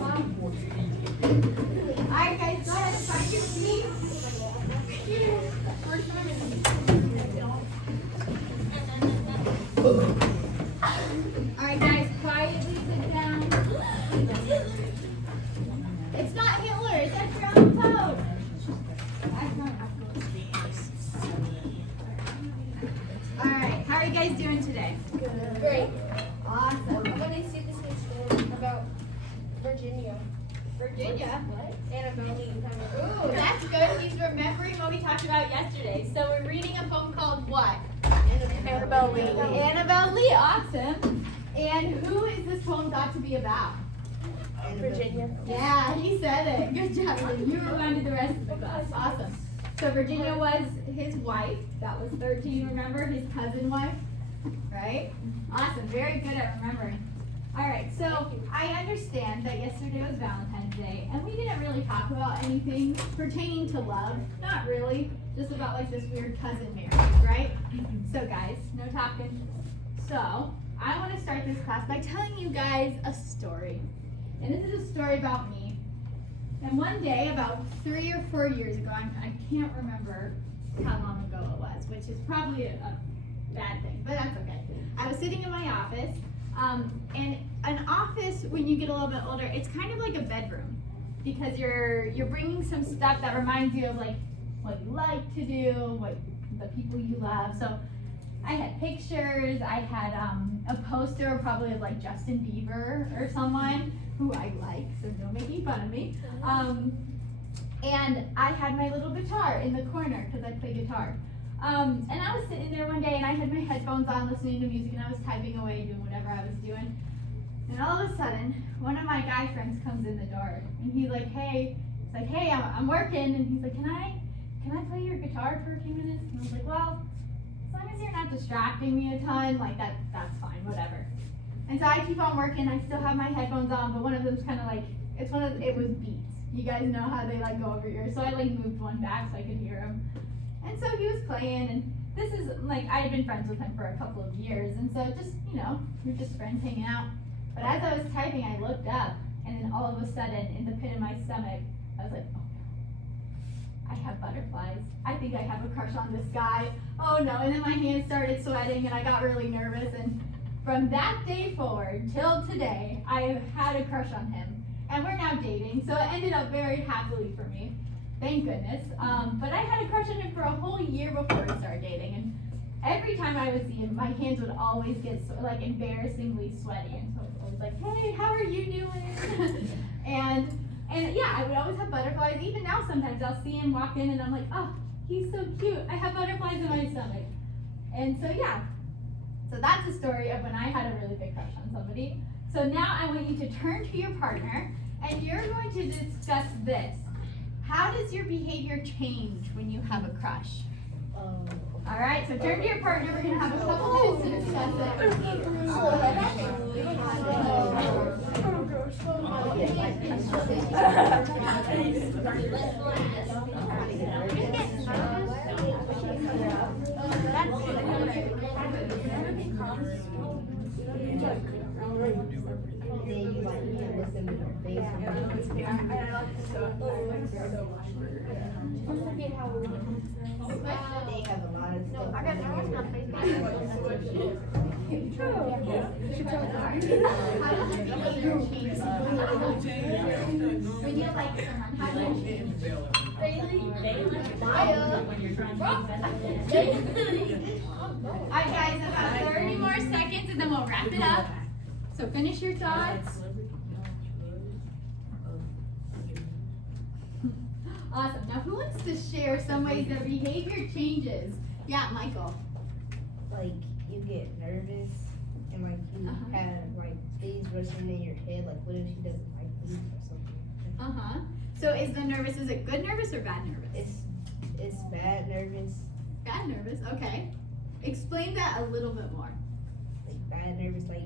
Alright guys, go ahead and find your seat. Alright guys, quietly sit down. It's not Hitler, it's Edgar Allan Poe. Alright, how are you guys doing today? Good. Great. Awesome. I'm going to see this new story about Virginia. Virginia? Annabelle Lee. Ooh, that's good. He's remembering what we talked about yesterday. So we're reading a poem called what? Annabelle Lee. Annabelle Lee. Awesome. And who is this poem thought to be about? Virginia. Yeah, he said it. Good job. You reminded the rest of the class. Awesome. So Virginia was his wife. That was 13, remember? His cousin wife. Right? Awesome. Very good at remembering. All right, so I understand that yesterday was Valentine's Day, and we didn't really talk about anything pertaining to love. Not really. Just about like this weird cousin marriage, right? So guys, no talking. So I want to start this class by telling you guys a story. And this is a story about me. And one day, about 3 or 4 years ago, I can't remember how long ago it was, which is probably a bad thing, but that's okay. I was sitting in my office, and an office, when you get a little bit older, it's kind of like a bedroom, because you're bringing some stuff that reminds you of like what you like to do, what the people you love. So I had pictures, I had a poster probably of like Justin Bieber or someone who I like, so don't make fun of me. And I had my little guitar in the corner because I play guitar. And I was sitting there one day and I had my headphones on listening to music and I was typing away doing whatever I was doing. And all of a sudden, one of my guy friends comes in the door and he's like, hey, I'm working. And he's like, can I play your guitar for a few minutes? And I was like, well, as long as you're not distracting me a ton, like that's fine, whatever. And so I keep on working. I still have my headphones on, but one of them's kind of like, it was beats. You guys know how they like go over your ears. So I like moved one back so I could hear him. And so he was playing, and this is like, I had been friends with him for a couple of years. And so just, we're just friends hanging out. But as I was typing, I looked up, and then all of a sudden, in the pit of my stomach, I was like, oh no, I have butterflies. I think I have a crush on this guy. Oh no, and then my hands started sweating, and I got really nervous. And from that day forward till today, I have had a crush on him. And we're now dating, so it ended up very happily for me. Thank goodness. But I had a crush on him for a whole year before we started dating. And every time I would see him, my hands would always get like embarrassingly sweaty. And so I was like, hey, how are you doing? and yeah, I would always have butterflies. Even now sometimes I'll see him walk in and I'm like, oh, he's so cute. I have butterflies in my stomach. And so yeah, so that's the story of when I had a really big crush on somebody. So now I want you to turn to your partner and you're going to discuss this. How does your behavior change when you have a crush? All right, so turn to your partner. We're going to have a couple minutes to discuss They have a lot of stuff. I got when you like someone, how do you change? Alright guys, about 30 more seconds and then we'll wrap it up. So finish your thoughts. Awesome. Now who wants to share some ways that behavior changes? Yeah, Michael. Like you get nervous and like you have like things rushing in your head. Like what if she doesn't like me or something? So is the nervous? Is it good nervous or bad nervous? It's bad nervous. Bad nervous. Okay. Explain that a little bit more. Like bad nervous, like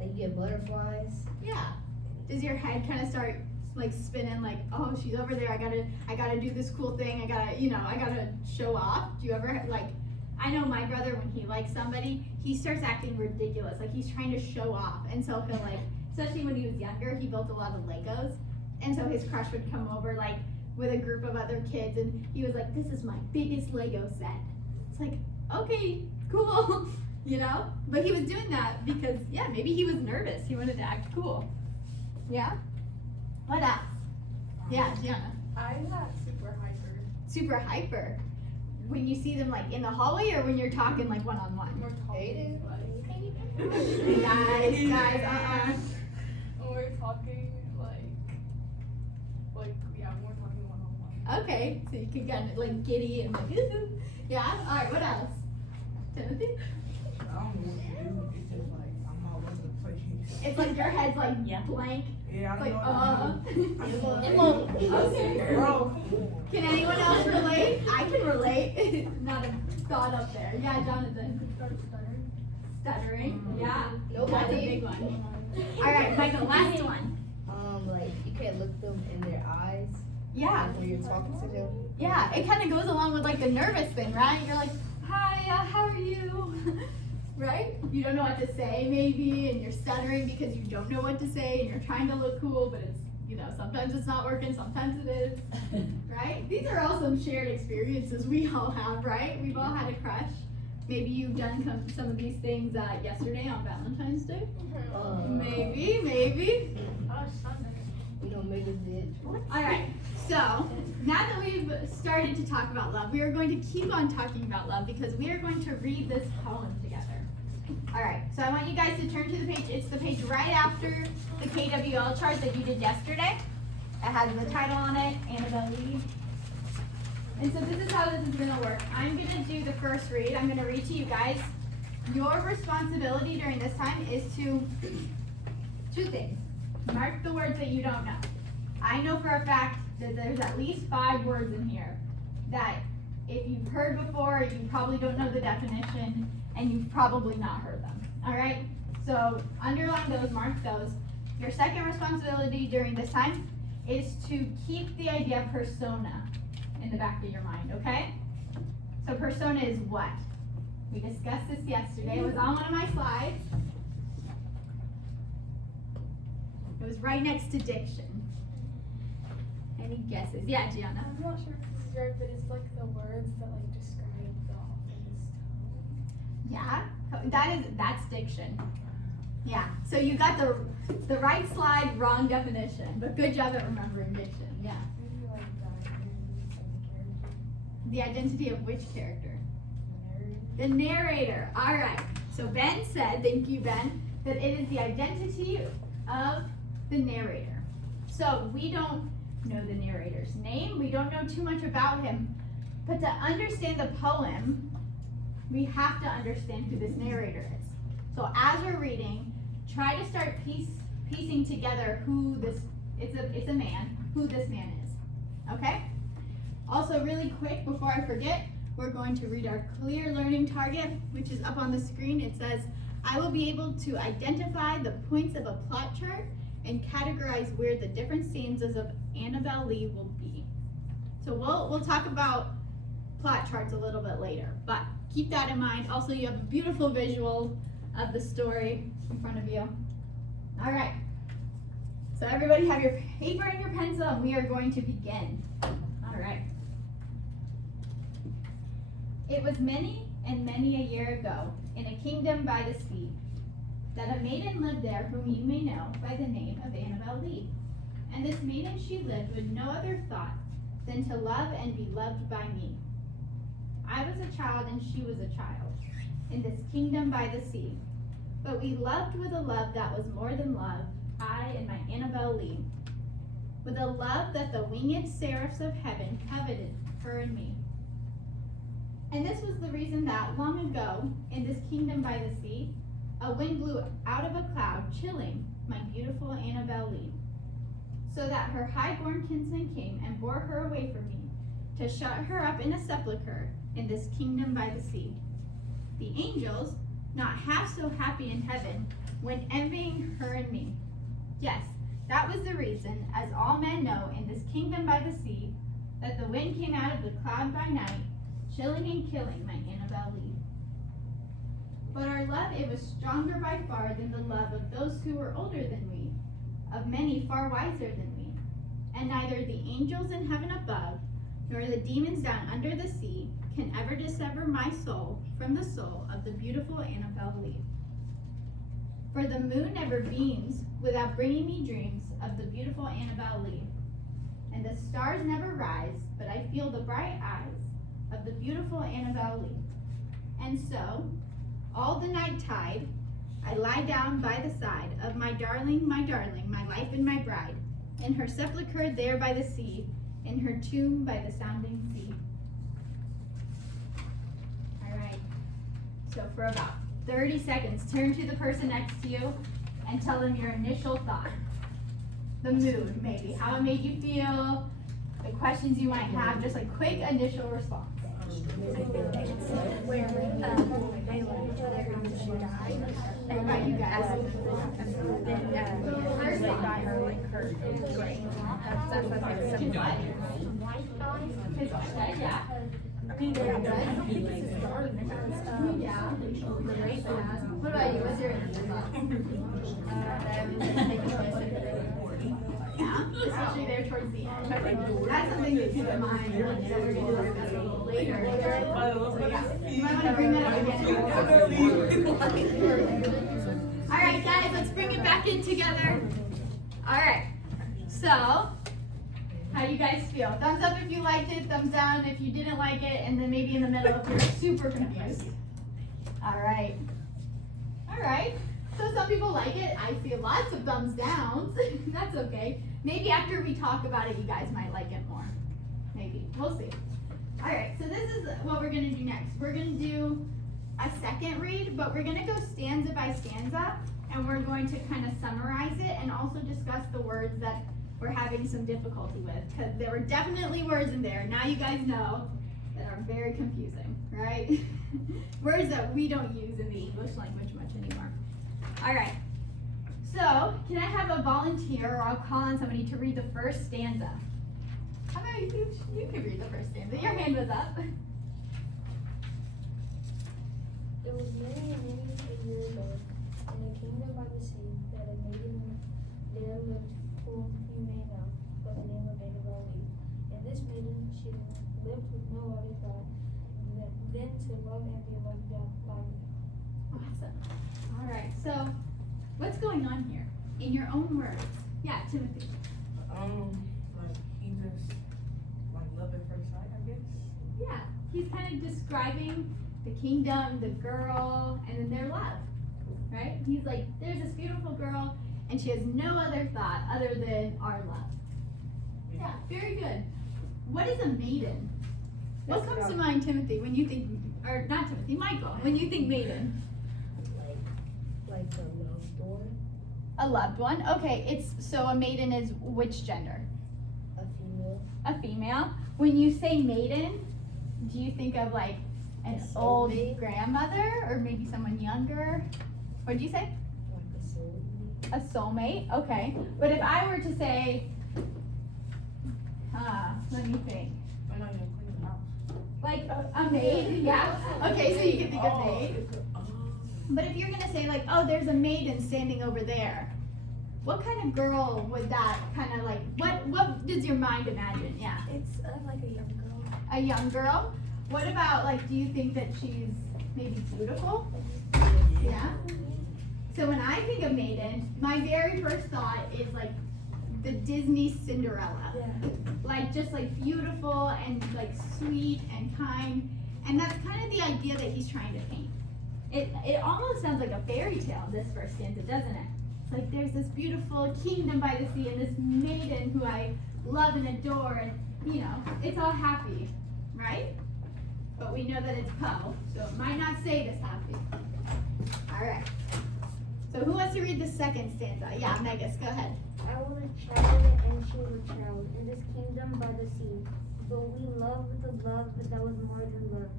you get butterflies. Yeah. Does your head kind of start like spinning like, oh, she's over there, I gotta do this cool thing, I gotta show off? Do you ever like, I know my brother, when he likes somebody, he starts acting ridiculous, like he's trying to show off, and so he'll like especially when he was younger, he built a lot of Legos. And so his crush would come over like with a group of other kids and he was like, this is my biggest Lego set. It's like, okay, cool, you know? But he was doing that because, yeah, maybe he was nervous. He wanted to act cool. Yeah? What else? Yeah, Gianna. I'm not super hyper. Super hyper. When you see them like in the hallway or when you're talking like one-on-one? We're talking like. Guys, When we're talking yeah, when we're talking one-on-one. Okay, so you can kind of like giddy and like, yeah. All right, what else? Timothy? I don't know what to do. It's just like I'm all over the place. It's like your head's like blank. Yeah, I It's don't like, know what to do. Okay. Bro. Can anyone else relate? I can relate. Not a thought up there. Yeah, Jonathan. Stuttering. Yeah. That's a big one. All right, Michael, last one. Like you can't look them in their eyes. Yeah. Like, when you're talking to them. Yeah, it kind of goes along with like the nervous thing, right? You're like, hi, how are you? Right? You don't know what to say maybe, and you're stuttering because you don't know what to say, and you're trying to look cool, but it's, you know, sometimes it's not working, sometimes it is, right? These are all some shared experiences we all have, right? We've all had a crush. Maybe you've done some of these things yesterday on Valentine's Day. Maybe. Oh, Sunday. We don't make it did. All right, so now that we've started to talk about love, we are going to keep on talking about love because we are going to read this poem together. All right, so I want you guys to turn to the page. It's the page right after the KWL chart that you did yesterday. It has the title on it, Annabelle Lee. And so this is how this is gonna work. I'm gonna do the first read. I'm gonna read to you guys. Your responsibility during this time is to, two things. Mark the words that you don't know. I know for a fact that there's at least 5 words in here that if you've heard before, you probably don't know the definition, and you've probably not heard them, all right? So underline those, mark those. Your second responsibility during this time is to keep the idea of persona in the back of your mind, okay? So persona is what? We discussed this yesterday. It was on one of my slides. It was right next to diction. Any guesses? Yeah, Gianna. I'm not sure if this is right, but it's like the words that like describe the author's tone. Yeah, that's diction. Yeah, so you got the right slide, wrong definition, but good job at remembering diction. Yeah. Maybe like the identity of the character. The identity of which character? The narrator. The narrator. All right. So Ben said, thank you, Ben, that it is the identity of the narrator. So we don't know the narrator's name. We don't know too much about him. But to understand the poem, we have to understand who this narrator is. So as we're reading, try to start piecing together who this, it's a man, who this man is. Okay? Also, really quick, before I forget, we're going to read our clear learning target, which is up on the screen. It says, I will be able to identify the points of a plot chart and categorize where the different stanzas of Annabelle Lee will be. So we'll talk about plot charts a little bit later, but keep that in mind. Also, you have a beautiful visual of the story in front of you. All right. So everybody have your paper and your pencil, and we are going to begin. All right. It was many and many a year ago, in a kingdom by the sea, that a maiden lived there whom you may know by the name of Annabelle Lee. And this maiden she lived with no other thought than to love and be loved by me. I was a child and she was a child, in this kingdom by the sea. But we loved with a love that was more than love, I and my Annabelle Lee. With a love that the winged seraphs of heaven coveted her and me. And this was the reason that, long ago, in this kingdom by the sea, a wind blew out of a cloud, chilling my beautiful Annabelle Lee, so that her high-born kinsman came and bore her away from me, to shut her up in a sepulchre in this kingdom by the sea. The angels, not half so happy in heaven, went envying her and me. Yes, that was the reason, as all men know, in this kingdom by the sea, that the wind came out of the cloud by night, chilling and killing my Annabelle Lee. But our love, it was stronger by far than the love of those who were older than we, of many far wiser than we. And neither the angels in heaven above, nor the demons down under the sea, can ever dissever my soul from the soul of the beautiful Annabel Lee. For the moon never beams without bringing me dreams of the beautiful Annabel Lee. And the stars never rise, but I feel the bright eyes of the beautiful Annabel Lee. And so, all the night tide, I lie down by the side of my darling, my life and my bride, in her sepulchre there by the sea, in her tomb by the sounding sea. All right, so for about 30 seconds, turn to the person next to you and tell them your initial thought. The mood, maybe, how it made you feel, the questions you might have, just a quick initial response. Where they love each other and she died. What about you guys? Then they by her like her grave. That's what makes His them what? His what? Yeah. I mean, I don't think it's his darling because Yeah. the rape one. What about you? What's your initial thought? That was taking place in the Yeah, especially there towards the end. That's something to keep in mind that we're going to discuss a little later. So yeah, you might want to bring that up again. All right, guys, let's bring it back in together. All right, so how do you guys feel? Thumbs up if you liked it, thumbs down if you didn't like it, and then maybe in the middle if you're super confused. All right. All right. So some people like it. I see lots of thumbs downs. That's okay. Maybe after we talk about it, you guys might like it more. Maybe. We'll see. All right, so this is what we're going to do next. We're going to do a second read, but we're going to go stanza by stanza, and we're going to kind of summarize it and also discuss the words that we're having some difficulty with, because there were definitely words in there. Now you guys know that are very confusing, right? Words that we don't use in the English language much anymore. All right, so can I have a volunteer, or I'll call on somebody to read the first stanza? How about you can read the first stanza. Your hand was up. It was many and many a year ago, in a kingdom by the sea, that a maiden there lived whom you may know, by the name of Annabel Lee. And this maiden, she lived with no other thought than to love and be loved by me. Awesome. All right, so what's going on here? In your own words. Yeah, Timothy. Like he just like love at first sight, I guess. Yeah, he's kind of describing the kingdom, the girl, and then their love, right? He's like, there's this beautiful girl, and she has no other thought other than our love. Yeah, very good. What is a maiden? What comes to mind, Timothy, when you think, or not Timothy, Michael, when you think maiden? Like a loved one, A loved one. Okay, so a maiden is which gender? a female. A female. When you say maiden, do you think of like an A old soulmate. grandmother or maybe someone younger? What did you say? Like a soulmate. A soulmate. Okay. But if I were to say, let me think. I know you're cleaning the house. Like a maid. Yeah. Okay, so you can think of maid. Oh. But if you're gonna say like, oh, there's a maiden standing over there, what kind of girl would that kind of like? What does your mind imagine? Yeah. It's like a young girl. A young girl. What about like? Do you think that she's maybe beautiful? Yeah. So when I think of maiden, my very first thought is like the Disney Cinderella. Yeah. Like just like beautiful and like sweet and kind, and that's kind of the idea that he's trying to paint. It almost sounds like a fairy tale, this first stanza, doesn't it? It's like there's this beautiful kingdom by the sea and this maiden who I love and adore, and you know, it's all happy, right? But we know that it's Poe, so it might not say this happy. All right. So who wants to read the second stanza? Yeah, Megas, go ahead. I was a child and she was a child in this kingdom by the sea. But we loved with a love that was more than love.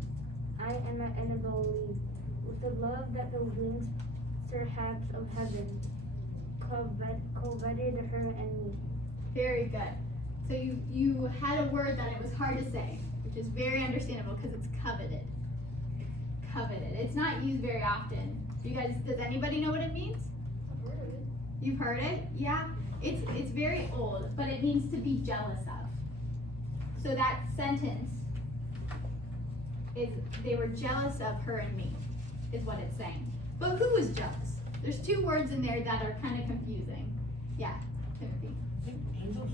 I am at Annabel Lee, with the love that the wings perhaps of heaven coveted her and me. Very good. So you had a word that it was hard to say, which is very understandable because it's coveted. coveted. It's not used very often. Does anybody know what it means? I've heard of it. You've heard it? Yeah. It's very old, but it means to be jealous of. So that sentence is they were jealous of her and me, is what it's saying. But who was jealous? There's two words in there that are kind of confusing. Yeah, Timothy. Angels?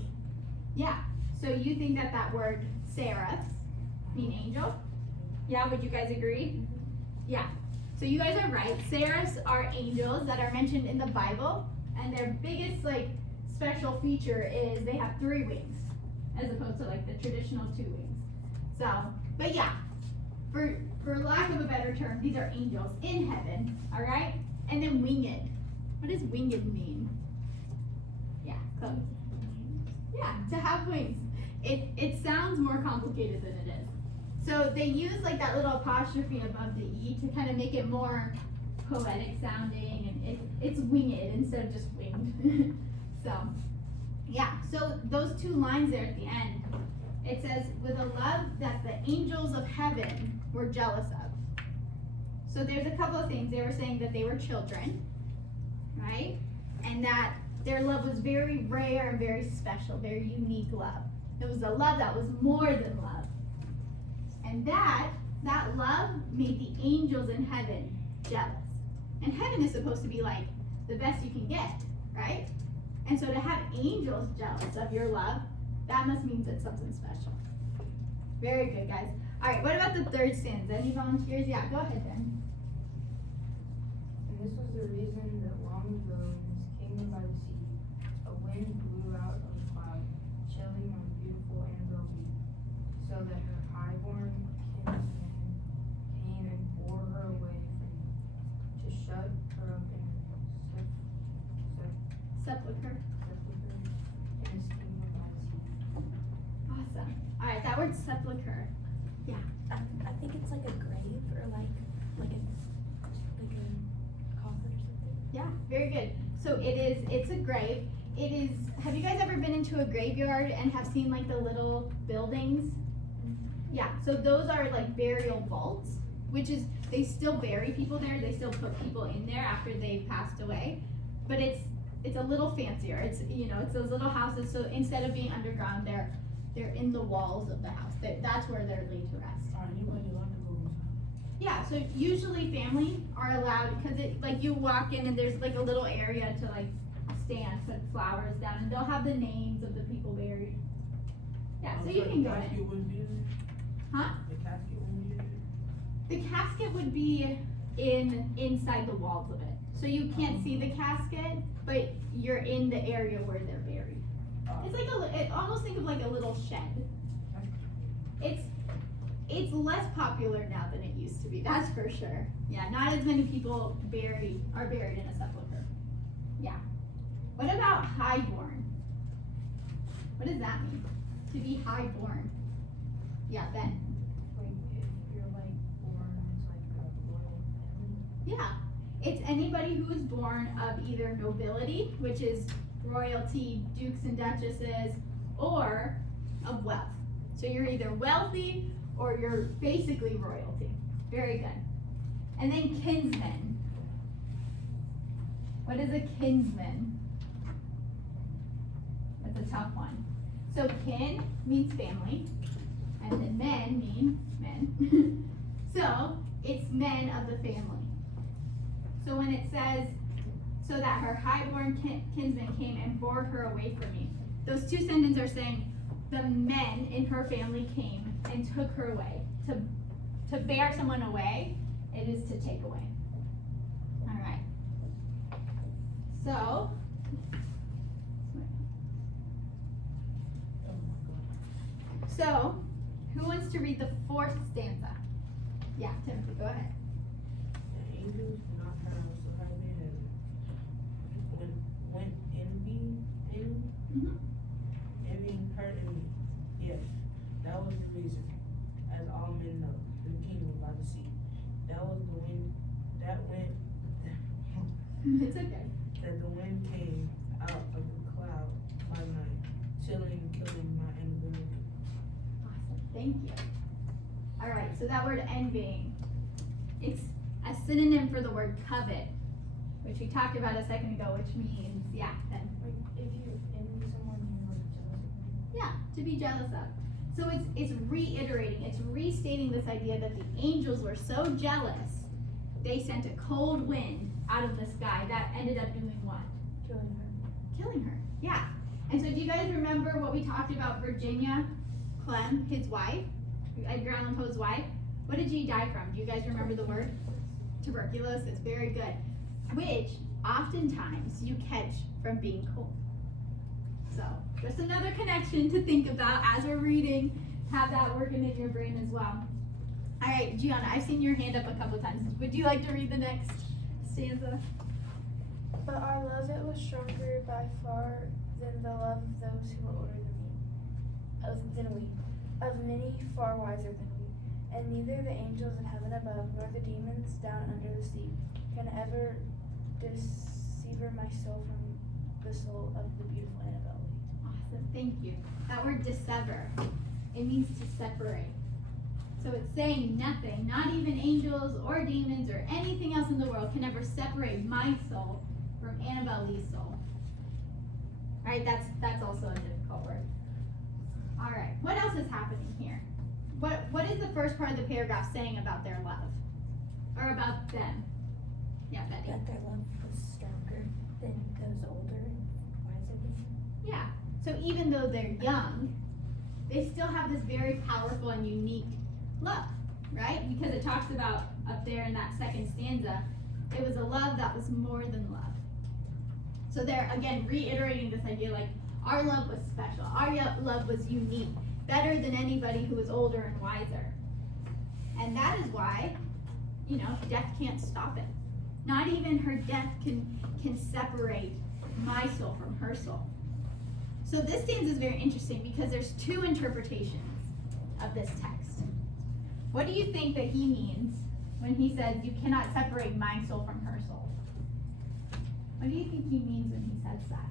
Yeah. So you think that word seraphs mean angel? Yeah, would you guys agree? Yeah. So you guys are right. Seraphs are angels that are mentioned in the Bible, and their biggest special feature is they have 3 wings, as opposed to the traditional 2 wings. So, but yeah, for lack of a better term, these are angels in heaven. All right, and then winged. What does winged mean? Yeah, close. Yeah, to have wings. It sounds more complicated than it is. So they use that little apostrophe above the E to kind of make it more poetic sounding, and it's winged instead of just winged. So, yeah, so those 2 lines there at the end, it says, with a love that the angels of heaven were jealous of. So there's a couple of things. They were saying that they were children, right? And that their love was very rare and very special, very unique love. It was a love that was more than love. And that love made the angels in heaven jealous. And heaven is supposed to be the best you can get, right? And so to have angels jealous of your love, that must mean it's something special. Very good, guys. All right, what about the third stanza? Any volunteers? Yeah, go ahead then. And this was the reason that long ago in this kingdom by the sea, a wind blew out of a cloud, chilling my beautiful Annabelle Lee, so that her highborn kinsman came and bore her away from me, to shut her up in Sepulcher. sepulcher in this kingdom by the sea. Awesome. All right, that word sepulcher. I think it's like a grave or like a coffin or something. Yeah, very good. So it's a grave. It is, have you guys ever been into a graveyard and have seen the little buildings? Yeah, so those are burial vaults, which is, they still bury people there. They still put people in there after they've passed away. But it's a little fancier. It's, it's those little houses. So instead of being underground, they're in the walls of the house. That's where they're laid to rest. Are anybody allowed to go inside? Yeah, so usually family are allowed, because you walk in and there's a little area to stand, put flowers down, and they'll have the names of the people buried. Yeah, so you can go The in. casket wouldn't be in there? Huh? The casket wouldn't be in there? The casket would be inside the walls of it. So you can't see the casket, but you're in the area where they're buried. It's almost think of a little shed. It's less popular now than it used to be, that's for sure. Yeah, not as many people are buried in a sepulcher. Yeah. What about highborn? What does that mean? To be highborn? Yeah, Ben. If you're born as a royal family. Yeah. It's anybody who is born of either nobility, which is royalty, dukes and duchesses, or of wealth. So you're either wealthy or you're basically royalty. Very good. And then kinsman. What is a kinsman? That's a tough one. So kin means family, and then men mean men. So it's men of the family. So when it says, so that her highborn kinsman came and bore her away from me, those 2 sentences are saying the men in her family came and took her away. To bear someone away, it is to take away. All right. So, who wants to read the 4th stanza? Yeah, Timothy, go ahead. The angels do not have so high in heaven. When envying her enemy. Yes, that was the reason, as all men know, the kingdom by the sea. That was the wind that went It's okay. that the wind came out of the cloud by night, chilling and killing my enemy. Awesome, thank you. All right, so that word envying, it's synonym for the word covet, which we talked about a second ago, which means, yeah, then, Like, if you envy someone, you're like jealous of them. yeah, to be jealous of. So it's reiterating, it's restating this idea that the angels were so jealous, they sent a cold wind out of the sky that ended up doing what? Killing her. Killing her, yeah. And so do you guys remember what we talked about Virginia Clem, his wife, Edgar Allan Poe's wife? What did she die from? Do you guys remember the word? Tuberculosis, very good. Which oftentimes you catch from being cold. So just another connection to think about as we're reading. Have that working in your brain as well. All right, Gianna, I've seen your hand up a couple times. Would you like to read the next stanza? But our love, it was stronger by far than the love of those who were older than we, of many far wiser than we. And neither the angels in heaven above, nor the demons down under the sea, can ever deceive my soul from the soul of the beautiful Annabelle. Awesome, thank you. That word dissever, it means to separate. So it's saying nothing, not even angels or demons or anything else in the world can ever separate my soul from Annabelle Lee's soul. Right, that's also a difficult word. All right, what else is happening here? What is the first part of the paragraph saying about their love? Or about them? Yeah, Betty. That their love was stronger than those older and wiser than them. Yeah, so even though they're young, they still have this very powerful and unique love, right? Because it talks about up there in that second stanza, it was a love that was more than love. So they're, again, reiterating this idea like, our love was special, our love was unique, better than anybody who was older and wiser. And that is why, you know, death can't stop it. Not even her death can separate my soul from her soul. So this stanza is very interesting because there's two interpretations of this text. What do you think that he means when he says you cannot separate my soul from her soul? What do you think he means when he says that?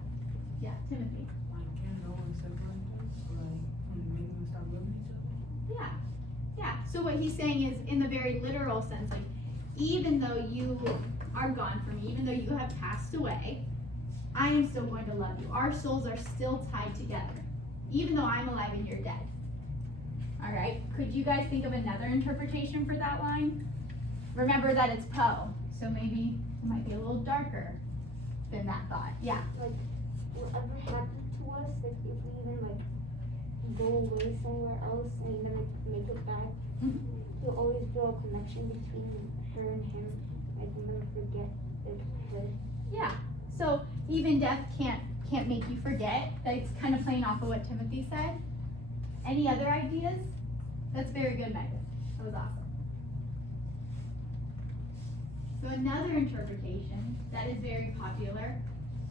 Yeah, Timothy. Like, can no one separate us? Like, from making them stop loving each other? Yeah. So what he's saying is, in the very literal sense, like, even though you are gone from me, even though you have passed away, I am still going to love you. Our souls are still tied together, even though I'm alive and you're dead. All right, could you guys think of another interpretation for that line? Remember that it's Poe, so maybe it might be a little darker than that thought. Yeah. Like, whatever happened to us, like, if we even, like, go away somewhere else and even, like, make it back, you'll always feel a connection between her and him. Like, you'll never forget, like, her. Yeah. So even death can't make you forget. That's kind of playing off of what Timothy said. Any other ideas? That's very good, Megan. That was awesome. So another interpretation that is very popular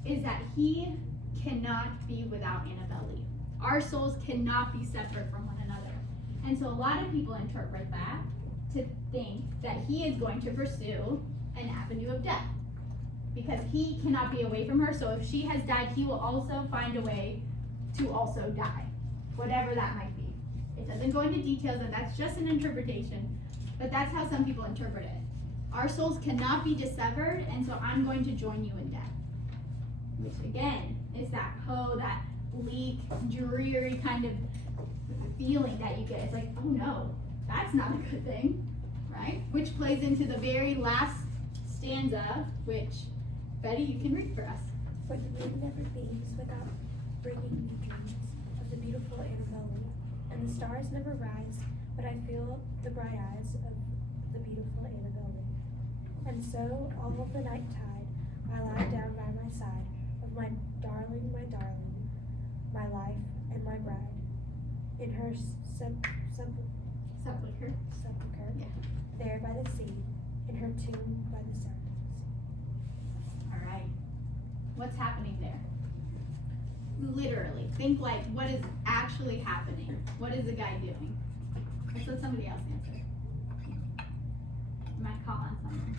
is that he cannot be without Annabelle Lee. Our souls cannot be separate from one another. And so a lot of people interpret that to think that he is going to pursue an avenue of death, because he cannot be away from her. So if she has died, he will also find a way to also die, whatever that might be. It doesn't go into details, and that's just an interpretation, but that's how some people interpret it. Our souls cannot be dissevered, and so I'm going to join you in death. Which again, is that that bleak, dreary kind of feeling that you get. It's like, oh no, that's not a good thing, right? Which plays into the very last stanza, which, Betty, you can read for us. For the moon never beams without bringing me dreams of the beautiful Annabelle Lee, and the stars never rise, but I feel the bright eyes of the beautiful Annabelle Lee. And so, all of the night tide, I lie down by my side of my darling, my life and my bride, in her Sepulcher. sepulcher, Yeah. there by the sea, in her tomb by the sun. All right. What's happening there? Literally, think like what is actually happening. What is the guy doing? Let's let somebody else answer. You might call on someone.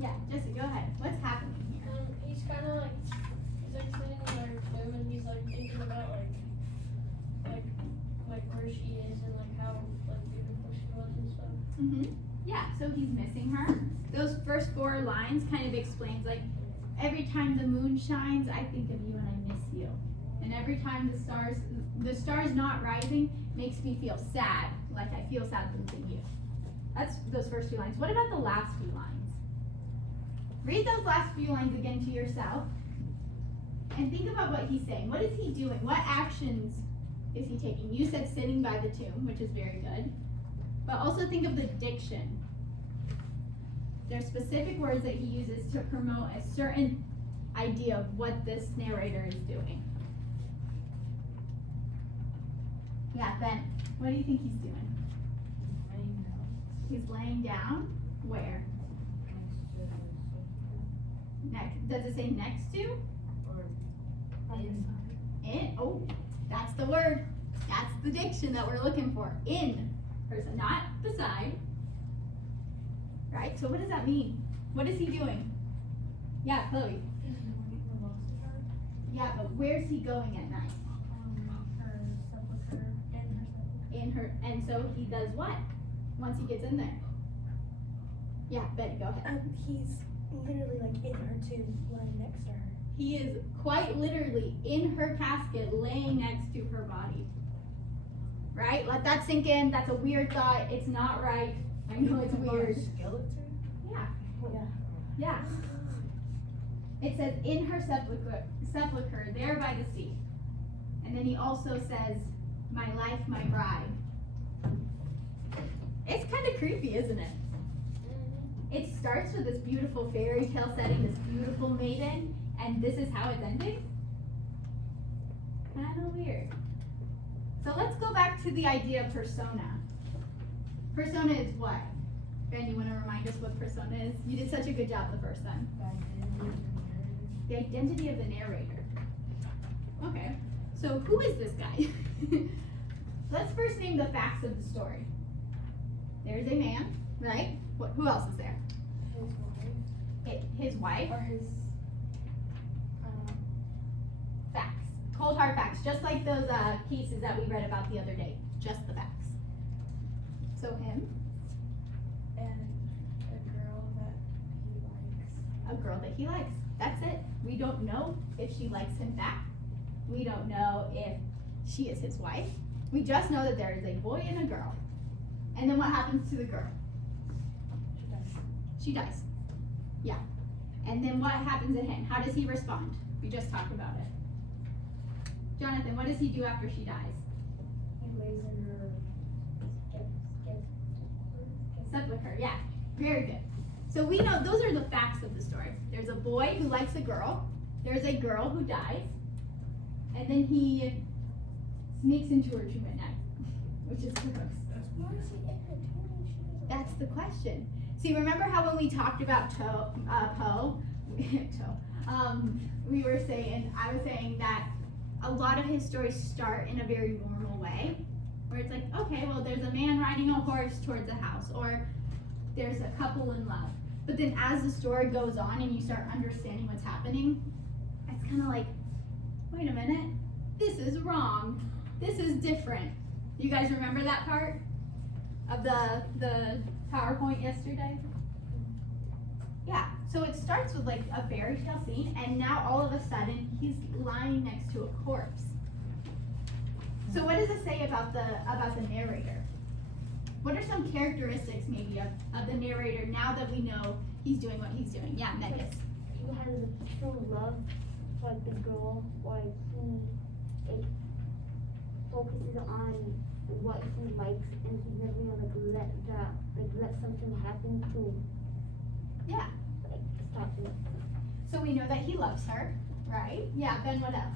Yeah, Jesse, go ahead. What's happening here? He's kind of like, he's like sitting in her room and he's like thinking about like where she is and like how like beautiful she was and stuff. Mm-hmm. also he's missing her. Those first 4 lines kind of explains like, every time the moon shines, I think of you and I miss you. And every time the stars not rising makes me feel sad, like I feel sad losing you. That's those first 2 lines. What about the last few lines? Read those last few lines again to yourself and think about what he's saying. What is he doing? What actions is he taking? You said sitting by the tomb, which is very good. But also think of the diction. There's specific words that he uses to promote a certain idea of what this narrator is doing. Yeah, Ben, what do you think he's doing? Laying down He's laying down. Where? next to the Next. Does it say next to? or in. In. Oh, that's the word. That's the diction that we're looking for. In person, not beside. Right? So what does that mean? What is he doing? Yeah, Chloe. Yeah, but where's he going at night? Her sepulcher and her sepulcher. In her, and so he does what? Once he gets in there. Yeah, Betty, go ahead. He's literally like in her tomb, lying next to her. He is quite literally in her casket, laying next to her body. Right? Let that sink in. That's a weird thought. It's not right. I know it's weird. Skeleton? Yeah. Yeah. Yeah. It says in her sepulcher, there by the sea. And then he also says, my life, my bride. It's kind of creepy, isn't it? It starts with this beautiful fairy tale setting, this beautiful maiden, and this is how it's ending? Kind of weird. So let's go back to the idea of persona. Persona is what? Ben, you want to remind us what persona is? You did such a good job the first time. The identity of the narrator. Okay, so who is this guy? Let's first name the facts of the story. There's a man, right? Who else is there? His wife. Or his Facts. Cold hard facts, just like those cases that we read about the other day. Just the facts. So him, and a girl that he likes. a girl that he likes. That's it. We don't know if she likes him back. We don't know if she is his wife. We just know that there is a boy and a girl. And then what happens to the girl? She dies. Yeah. And then what happens to him? How does he respond? We just talked about it. Jonathan, what does he do after she dies? He lays in her Sepulcher, yeah. Very good. So we know those are the facts of the story. There's a boy who likes a girl. There's a girl who dies. And then he sneaks into her tomb at night, which is gross. Why is he in her tomb? That's the question. See, remember how when we talked about Poe, we were saying, I was saying that a lot of his stories start in a very normal way, where it's like, okay, well, there's a man riding a horse towards a house, or there's a couple in love. But then as the story goes on and you start understanding what's happening, it's kind of like, wait a minute, this is wrong. This is different. You guys remember that part of the PowerPoint yesterday? Yeah, so it starts with like a fairy tale scene, and now all of a sudden he's lying next to a corpse. So what does it say about the narrator? What are some characteristics maybe of the narrator now that we know he's doing what he's doing? Yeah, Megan. He has a true love for the girl, while he focuses on what he likes, and he's never gonna let something happen to Yeah. stop it. So we know that he loves her, right? Yeah, Ben, what else?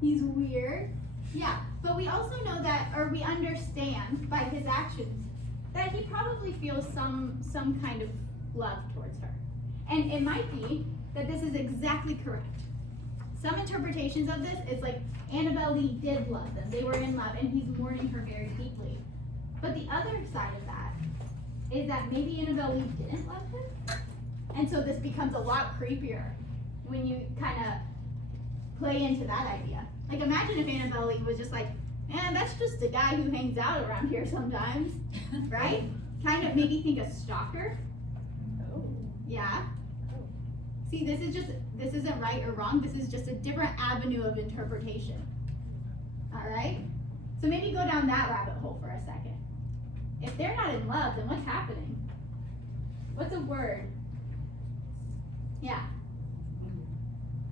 He's weird. Yeah, but we also know that, or we understand by his actions, that he probably feels some kind of love towards her. And it might be that this is exactly correct. Some interpretations of this is like Annabelle Lee did love them. They were in love and he's mourning her very deeply. But the other side of that is that maybe Annabelle Lee didn't love him. And so this becomes a lot creepier when you kind of play into that idea. Like imagine if Annabelle Lee was just like, man, that's just a guy who hangs out around here sometimes, right? Kind of maybe think a stalker. Oh. Yeah. See, this isn't right or wrong. This is just a different avenue of interpretation. All right? So maybe go down that rabbit hole for a second. If they're not in love, then what's happening? What's a word? Yeah.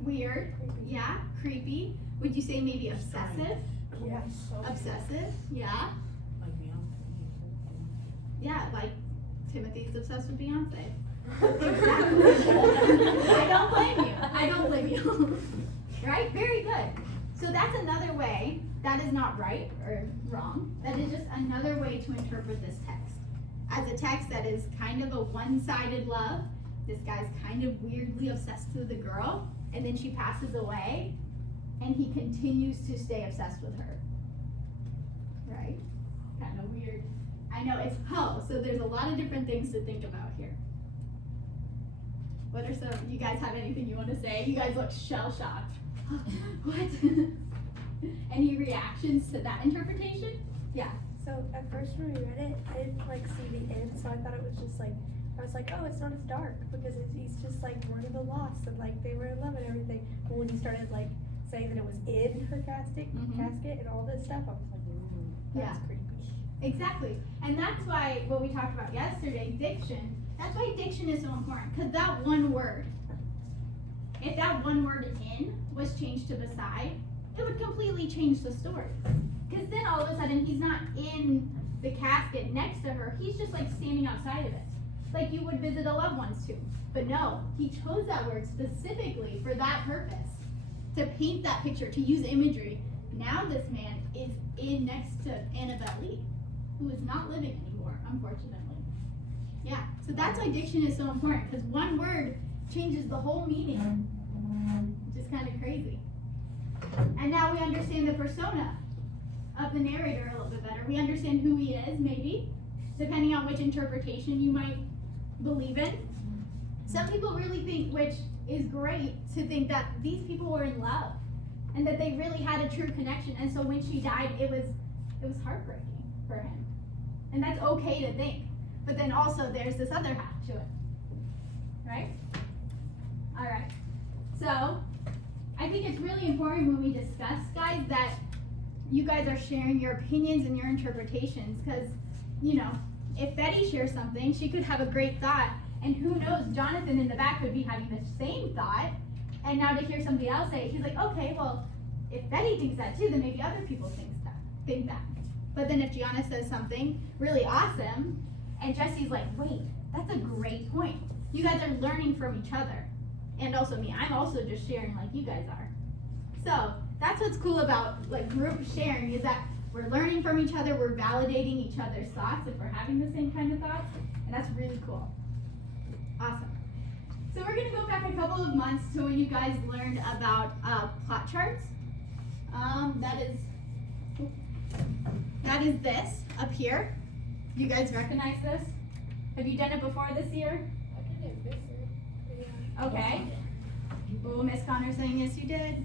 Weird. Yeah. Creepy. Would you say maybe obsessive? Yeah. Obsessive. Yeah. Like Beyonce. Yeah, like Timothy's obsessed with Beyonce. Exactly. I don't blame you. Right? Very good. So that's another way. That is not right or wrong. That is just another way to interpret this text. As a text that is kind of a one-sided love. This guy's kind of weirdly obsessed with the girl, and then she passes away, and he continues to stay obsessed with her. Right? Kind of weird. I know it's so there's a lot of different things to think about here. What are some, you guys have anything you want to say? You guys look shell-shocked. What? Any reactions to that interpretation? Yeah. So at first when we read it, I didn't like see the end, so I thought it was just like, I was like, oh, it's not as dark because he's just like mourning the loss and like they were in love and everything. But when he started like saying that it was in her casket and all this stuff, I was like, ooh, that's creepy. Exactly. And that's why what we talked about yesterday, diction. That's why diction is so important. Because that one word, if that one word in was changed to beside, it would completely change the story. Because then all of a sudden he's not in the casket next to her, he's just like standing outside of it. Like you would visit a loved one's tomb. But no, he chose that word specifically for that purpose. To paint that picture, to use imagery. Now this man is in next to Annabelle Lee, who is not living anymore, unfortunately. Yeah, so that's why diction is so important, because one word changes the whole meaning, which is kind of crazy. And now we understand the persona of the narrator a little bit better. We understand who he is, maybe, depending on which interpretation you might believe in. Some people really think, which is great, to think that these people were in love, and that they really had a true connection, and so when she died, it was heartbreaking for him. And that's okay to think. But then also there's this other half to it. Right? Alright. So I think it's really important when we discuss, guys, that you guys are sharing your opinions and your interpretations, because, you know, if Betty shares something, she could have a great thought, and who knows, Jonathan in the back could be having the same thought, and now to hear somebody else say it, he's like, okay, well, if Betty thinks that too, then maybe other people think that. But then if Gianna says something really awesome, and Jesse's like, wait, that's a great point. You guys are learning from each other. And also me, I'm also just sharing like you guys are. So that's what's cool about like group sharing, is that we're learning from each other, we're validating each other's thoughts if we're having the same kind of thoughts, and that's really cool. Awesome. So we're gonna go back a couple of months to when you guys learned about plot charts. That is this up here. Do you guys recognize this? Have you done it before this year? I did it before. Okay. Oh, Miss Connor saying yes, you did.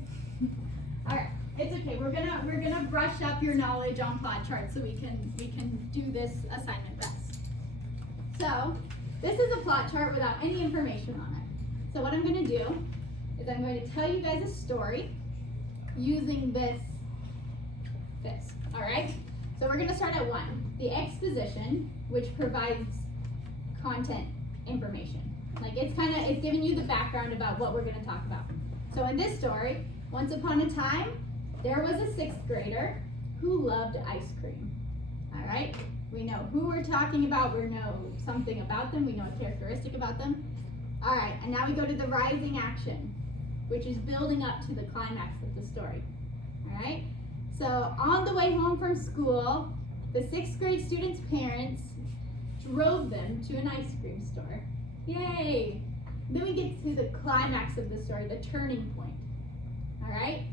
All right, it's okay. We're gonna brush up your knowledge on plot charts so we can do this assignment best. So this is a plot chart without any information on it. So what I'm gonna do is I'm going to tell you guys a story using this. All right. So we're gonna start at 1, the exposition, which provides content information. Like it's giving you the background about what we're gonna talk about. So in this story, once upon a time, there was a 6th grader who loved ice cream. All right, we know who we're talking about, we know something about them, we know a characteristic about them. All right, and now we go to the rising action, which is building up to the climax of the story. All right, so on the way home from school, the 6th grade students' parents drove them to an ice cream store. Yay! Then we get to the climax of the story, the turning point. All right?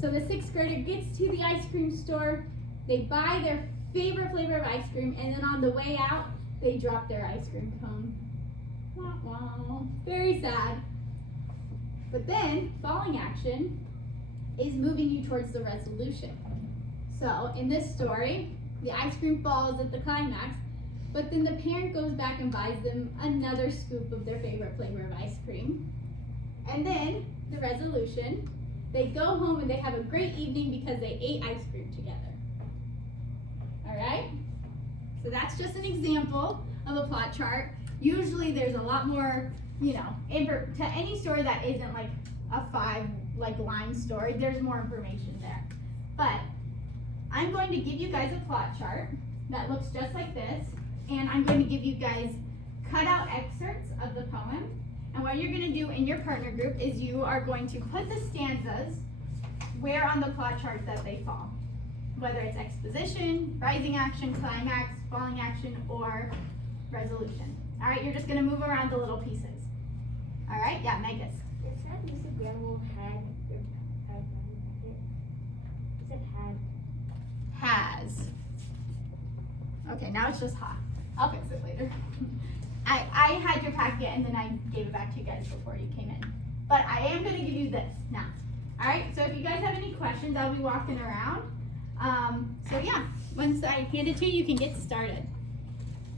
So the 6th grader gets to the ice cream store, they buy their favorite flavor of ice cream, and then on the way out, they drop their ice cream cone. Wah, wah. Very sad. But then, falling action is moving you towards the resolution. So in this story, the ice cream falls at the climax, but then the parent goes back and buys them another scoop of their favorite flavor of ice cream. And then the resolution, they go home and they have a great evening because they ate ice cream together. All right? So that's just an example of a plot chart. Usually there's a lot more, you know, to any story that isn't like a 5 line story, there's more information there. But I'm going to give you guys a plot chart that looks just like this, and I'm going to give you guys cutout excerpts of the poem. And what you're going to do in your partner group is you are going to put the stanzas where on the plot chart that they fall, whether it's exposition, rising action, climax, falling action, or resolution. All right, you're just going to move around the little pieces. All right, yeah, Megas. It said Mr. Granville had your packet. It said had. Has. Okay, now it's just ha. I'll fix it later. I had your packet and then I gave it back to you guys before you came in. But I am going to give you this now. All right, so if you guys have any questions, I'll be walking around. So yeah, once I hand it to you, you can get started.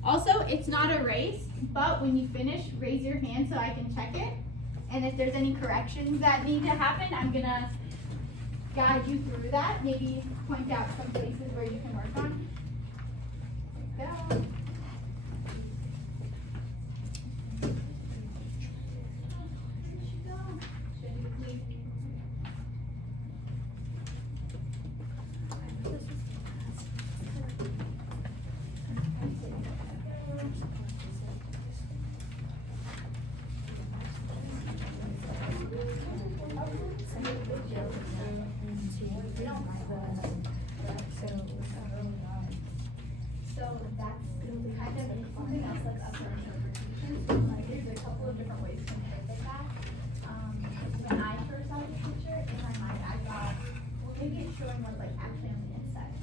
Also, it's not a race, but when you finish, raise your hand so I can check it. And if there's any corrections that need to happen, I'm going to guide you through that. Maybe point out some places where you can work on. There you go. So that's kind of something else that's up for interpretation. Like there's a couple of different ways to interpret that. When I first saw this picture, in my mind I thought, well maybe it's showing what's like actually on the inside.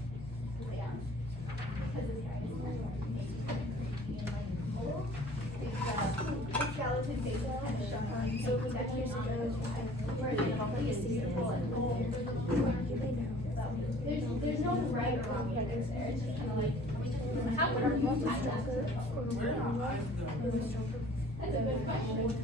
Because it's kind of maybe kind of creepy and like oh, the skeleton face is kind of showing. So was that years ago where they probably is beautiful and there's no right or wrong answer there. It's just kind of like how would our most That's a good question.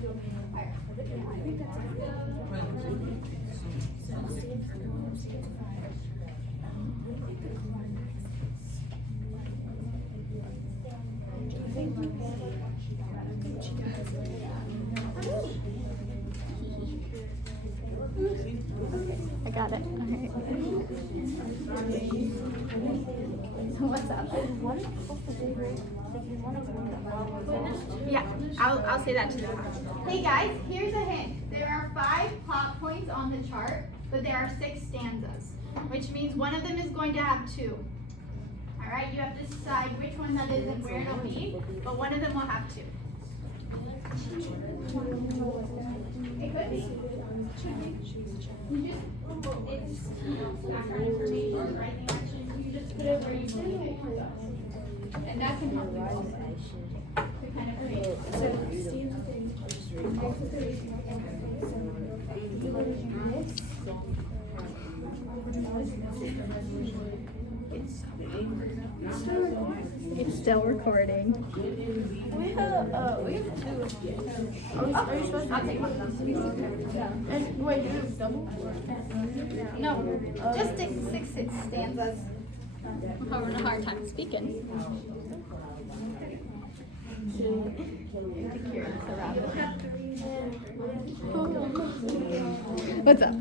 I got it. All right. What's up? Yeah, I'll say that to them. Hey guys, here's a hint. There are 5 plot points on the chart, but there are 6 stanzas, which means one of them is going to have 2. All right, you have to decide which one that is and where it'll be, but one of them will have 2. It could be. It's background information, writing action. You just put it where you believe it should go. And that can help you also to kind of create. It's still recording. We have 2. Are you supposed to? I'll take one of them. And wait, do it double? No, just 6 stanzas. I'm having a hard time speaking. What's up?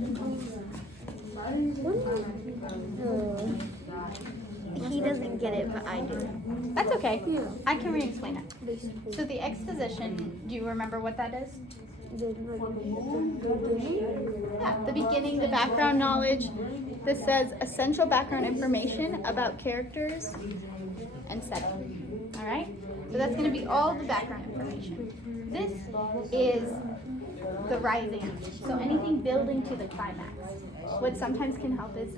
He doesn't get it, but I do. That's okay. I can re-explain it. So the exposition, do you remember what that is? Yeah, the beginning, the background knowledge. This says essential background information about characters and setting. All right? So that's going to be all the background information. This is the rising action. So anything building to the climax. What sometimes can help is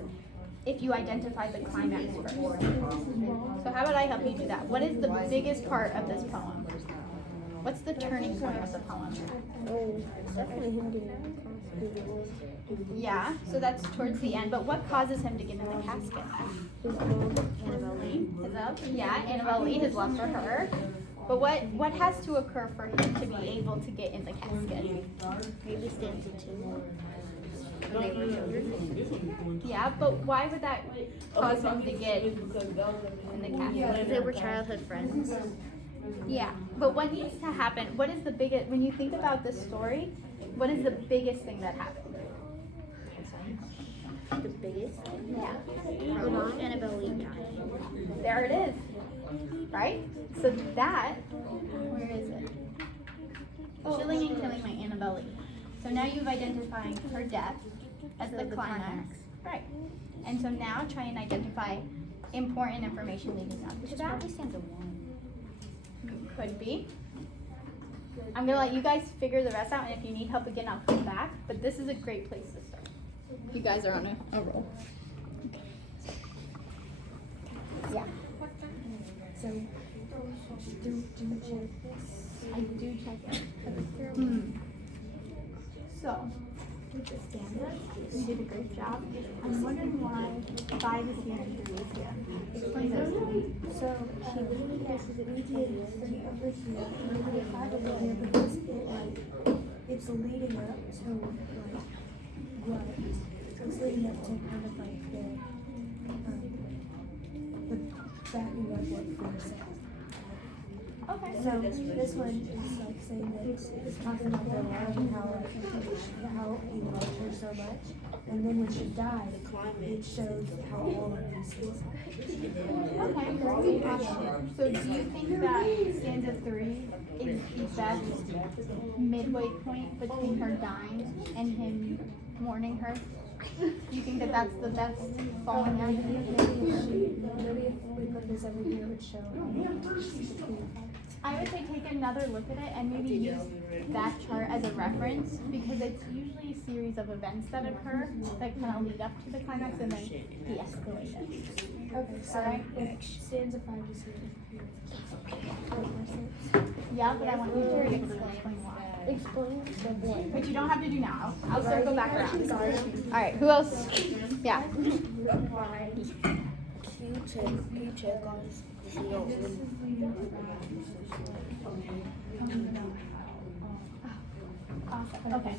if you identify the climax first. So how about I help you do that? What is the biggest part of this poem? What's the turning point of the poem? Oh, it's definitely him getting Yeah, so that's towards the end, but what causes him to get in the casket? his love, Annabelle Lee. His love? Yeah, Annabelle Lee, his love for her. But what has to occur for him to be able to get in the casket? Maybe stanza 2. Yeah, but why would that cause him to get in the casket? Because they were childhood friends. Yeah, but what needs to happen? What is the biggest, when you think about this story, what is the biggest thing that happened? The biggest thing. Yeah. Probably Annabelle Lee died. There it is. Right? So that, where is it? Chilling and killing my Annabelle Lee. So now you've identified her death as the climax. Right. And so now try and identify important information leading up to that. Probably stanza 1. Could be. I'm gonna let you guys figure the rest out, and if you need help again, I'll come back. But this is a great place to start. You guys are on a roll. Yeah. So, do you check this? I do check it. So, with the stanzas, you did a great job. I'm wondering why 5 is here and 3 is here. Explain this. So, she literally guesses it we did 3 over here, and we did 5 over here because it's leading up to what? It's leading up to kind of like the backing up what 4 said. Okay. So this one is like saying that it's talking about their love and how he loved her so much, and then when she died, it shows how all of these things happened. Okay, great. Awesome. So do you think that stanza 3 is the best midway point between her dying and him mourning her? Do you think that that's the best falling out? Maybe if we put this over here, it would show. I would say take another look at it and maybe use that chart as a reference, because it's usually a series of events that occur that kind of lead up to the climax and then de-escalate it. Okay, so Alright. stanza 5 is here. Yeah, but I want you to explain why. Explain the what? Which you don't have to do now. I'll circle back around. Alright, who else? Yeah. Can you check on this? Awesome. Okay.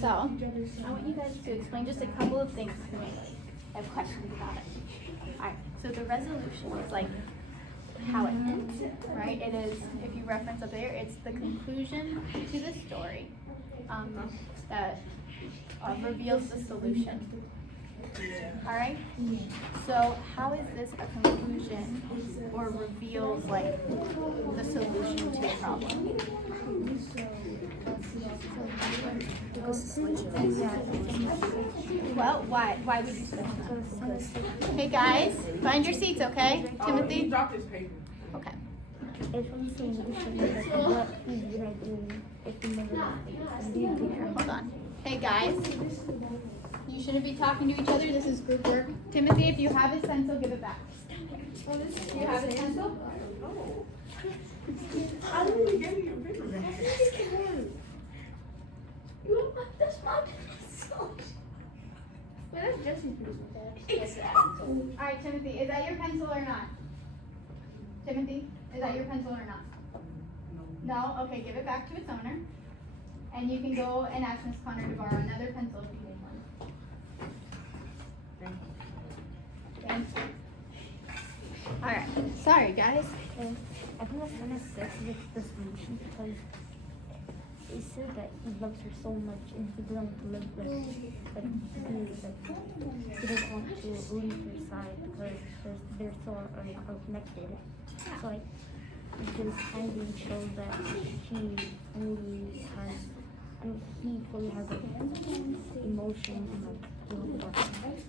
So, I want you guys to explain just a couple of things to me. I have questions about it. Alright, so the resolution is like how it ends, right? It is, if you reference up there, it's the conclusion to the story that reveals the solution. Alright? So how is this a conclusion or reveals like the solution to a problem? Well, why? Why would you say that? Hey guys, find your seats, okay? Timothy? Drop this paper. Okay. It's from saying what he's gonna do if he never Hold on. Hey guys, you shouldn't be talking to each other. This is group work. Timothy, if you have a stencil, give it back. Do you have a stencil? I literally gave you your paper back. That's my pencil. Wait, that's Jesse's pencil. Alright, Timothy, is that your pencil or not? Timothy, is that your pencil or not? No? Okay, give it back to its owner. And you can go and ask Miss Connor to borrow another pencil if you need one. Thank you. Alright, sorry guys. I think that's kind of sick with the solution because he said that he loves her so much and he doesn't live with he doesn't want to leave her side because they're so connected. So like this hiding shows that he fully has emotion and like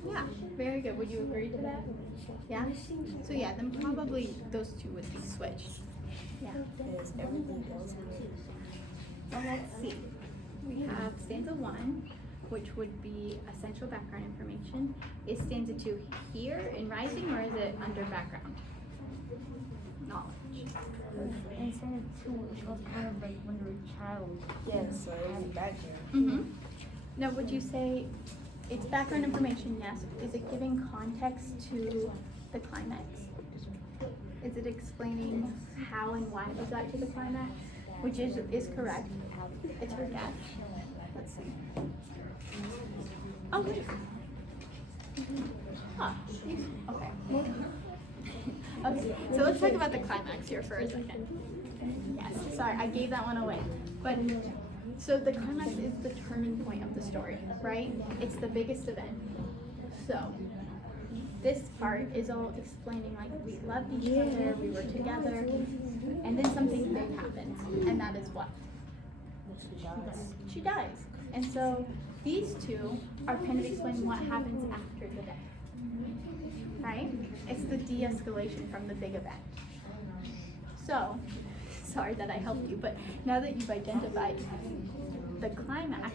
Yeah, very good. Would you agree to that? Yeah? So yeah, then probably those two would be switched. Yeah. Well, let's see. We have stanza 1, which would be essential background information. Is stanza 2 here in rising or is it under background? knowledge. And said too, it was kind of like when you were a child. Yes, so it was background. Mm-hmm. Now, would you say it's background information? Yes. Is it giving context to the climax? Is it explaining how and why we got to the climax? Which is correct. It's her death. Let's see. Oh, wait. Huh. Okay. Okay, so let's talk about the climax here for a second. Yes, sorry, I gave that one away. But so the climax is the turning point of the story, right? It's the biggest event. So this part is all explaining like we loved each other, we were together, and then something big happens, and that is what? She dies. And so these two are kind of explaining what happens after the death. Right? It's the de-escalation from the big event. So, sorry that I helped you, but now that you've identified the climax,